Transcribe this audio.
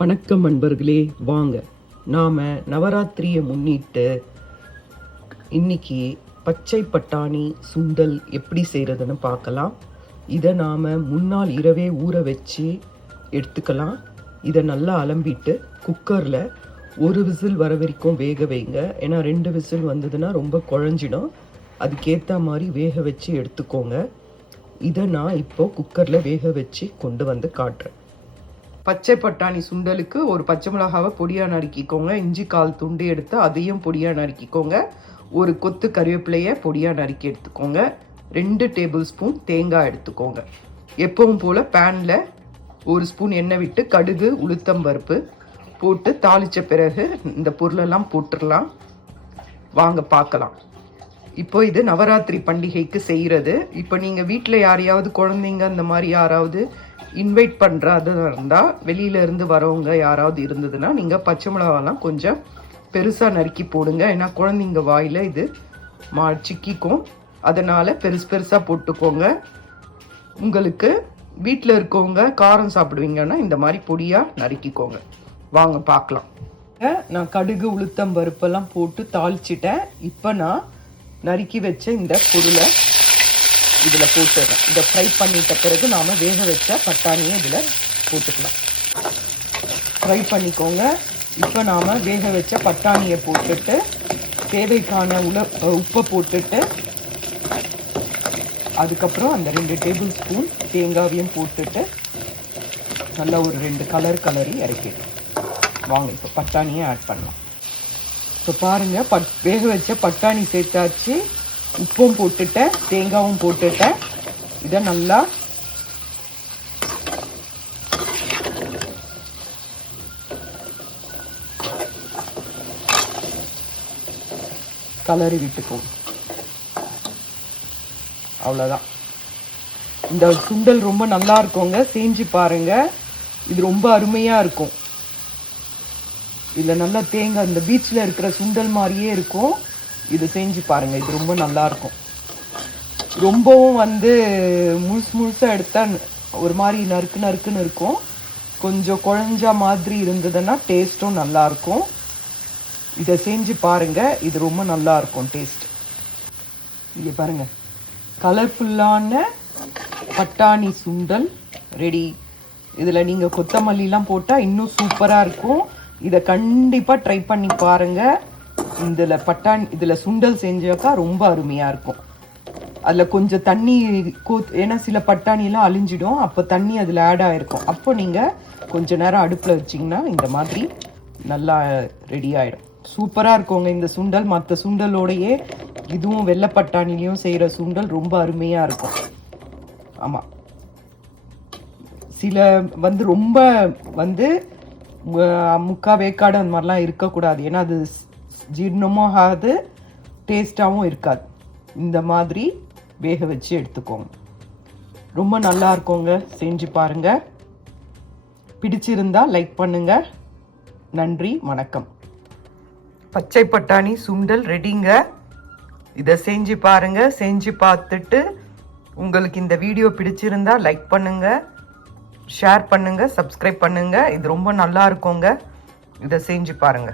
வணக்கம் நண்பர்களே, வாங்க நாம நவராத்திரியை முன்னிட்டு இன்னைக்கு பச்சை பட்டாணி சுண்டல் எப்படி செய்கிறதுன்னு பார்க்கலாம். இதை நாம் முன்னாள் இரவே ஊற வச்சு எடுத்துக்கலாம். இதை நல்லா அலம்பிட்டு குக்கரில் ஒரு விசில் வர வரைக்கும் வேக வைங்க. ஏன்னா 2 விசில் வந்ததுன்னா ரொம்ப குழஞ்சிடும். அதுக்கேற்ற மாதிரி வேக வச்சு எடுத்துக்கோங்க. இதை நான் இப்போது குக்கரில் வேக வச்சு கொண்டு வந்து காட்டுறேன். பச்சை பட்டாணி சுண்டலுக்கு ஒரு பச்சை மிளகாவை பொடியாக நறுக்கிக்கோங்க. இஞ்சி 1/4 துண்டு எடுத்து அதையும் பொடியாக நறுக்கிக்கோங்க. ஒரு கொத்து கறிவேப்பிலையை பொடியாக நறுக்கி எடுத்துக்கோங்க. 2 டேபிள் ஸ்பூன் தேங்காய் எடுத்துக்கோங்க. எப்பவும் போல் பேனில் 1 ஸ்பூன் எண்ணெய் விட்டு கடுகு உளுத்தம்பருப்பு போட்டு தாளித்த பிறகு இந்த பொருளெல்லாம் போட்டுடலாம். வாங்க பார்க்கலாம். இப்போ இது நவராத்திரி பண்டிகைக்கு செய்கிறது. இப்போ நீங்கள் வீட்டில் யாரையாவது குழந்தைங்க அந்த மாதிரி யாராவது இன்வைட் பண்ணுறது இருந்தால், வெளியிலேருந்து வரவங்க யாராவது இருந்ததுன்னா நீங்கள் பச்சை மிளகாலாம் கொஞ்சம் பெருசாக நறுக்கி போடுங்க. ஏன்னா குழந்தைங்க வாயில் இது சிக்கிக்கும். அதனால் பெருசாக போட்டுக்கோங்க. உங்களுக்கு வீட்டில் இருக்கவங்க காரம் சாப்பிடுவீங்கன்னா இந்த மாதிரி பொடியாக நறுக்கிக்கோங்க. வாங்க பார்க்கலாம். நான் கடுகு உளுத்தம் பருப்பெல்லாம் போட்டு தாளிச்சிட்டேன். இப்போ நான் நறுக்கி வச்ச இந்த பொருளை இதில் போட்டுடுறேன். இதை ஃப்ரை பண்ணிட்ட பிறகு நாம் வேக வச்ச பட்டாணியை இதில் போட்டுக்கலாம். ஃப்ரை பண்ணிக்கோங்க. இப்போ நாம் வேக வச்ச பட்டாணியை போட்டுட்டு தேவைக்கான உப்பை போட்டுட்டு அதுக்கப்புறம் அந்த 2 டேபிள் ஸ்பூன் தேங்காவையும் போட்டுட்டு நல்லா ஒரு 2 கலரி இறக்கிடும். வாங்க இப்போ பட்டாணியை ஆட் பண்ணலாம். இப்போ பாருங்கள், வேக வச்ச பட்டாணி சேர்த்தாச்சு. உப்பும் போட்டுட்டேன், தேங்காயும் போட்டுட்டேன். இதை நல்லா கலரி விட்டுக்கோங்க. அவ்வளோதான். இந்த சுண்டல் ரொம்ப நல்லா இருக்குங்க. செஞ்சு பாருங்க. இது ரொம்ப அருமையாக இருக்கும். இதில் நல்லா தேங்காய், இந்த பீச்சில் இருக்கிற சுண்டல் மாதிரியே இருக்கும். இது செஞ்சு பாருங்கள். இது ரொம்ப நல்லாயிருக்கும். ரொம்பவும் முழுசாக எடுத்தால் ஒரு மாதிரி நறுக்குன்னு இருக்கும். கொஞ்சம் குழஞ்ச மாதிரி இருந்ததுன்னா டேஸ்ட்டும் நல்லாயிருக்கும். இதை செஞ்சு பாருங்கள். இது ரொம்ப நல்லாயிருக்கும் டேஸ்ட். இங்கே பாருங்கள், கலர்ஃபுல்லான பட்டாணி சுண்டல் ரெடி. இதில் நீங்கள் கொத்தமல்லிலாம் போட்டால் இன்னும் சூப்பராக இருக்கும். இதை கண்டிப்பாக ட்ரை பண்ணி பாருங்கள். இதில் சுண்டல் செஞ்சாக்கா ரொம்ப அருமையாக இருக்கும். அதில் கொஞ்சம் தண்ணி ஏன்னா சில பட்டாணியெல்லாம் அழிஞ்சிடும். அப்போ தண்ணி அதில் ஆட் ஆகிருக்கும். அப்போ நீங்கள் கொஞ்சம் நேரம் அடுப்பில் வச்சிங்கன்னா இந்த மாதிரி நல்லா ரெடி ஆகிடும். சூப்பராக இருக்குங்க இந்த சுண்டல். மற்ற சுண்டலோடையே இதுவும் வெள்ளை பட்டாணிலையும் செய்கிற சுண்டல் ரொம்ப அருமையாக இருக்கும். ஆமாம், சில ரொம்ப முக்கா வேக்காடு அந்த மாதிரிலாம் இருக்கக்கூடாது. ஏன்னா அது ஜீரணமும் ஆகாது, டேஸ்டாகவும் இருக்காது. இந்த மாதிரி வேக வச்சு எடுத்துக்கோங்க. ரொம்ப நல்லா இருக்குங்க. செஞ்சு பாருங்க. பிடிச்சிருந்தா லைக் பண்ணுங்க. நன்றி, வணக்கம். பச்சை பட்டாணி சுண்டல் ரெடிங்க. இதை செஞ்சு பாருங்க. செஞ்சு பார்த்துட்டு உங்களுக்கு இந்த வீடியோ பிடிச்சிருந்தா லைக் பண்ணுங்க, ஷேர் பண்ணுங்க, சப்ஸ்கிரைப் பண்ணுங்க. இது ரொம்ப நல்லா இருக்குங்க. இதை செஞ்சு பாருங்க.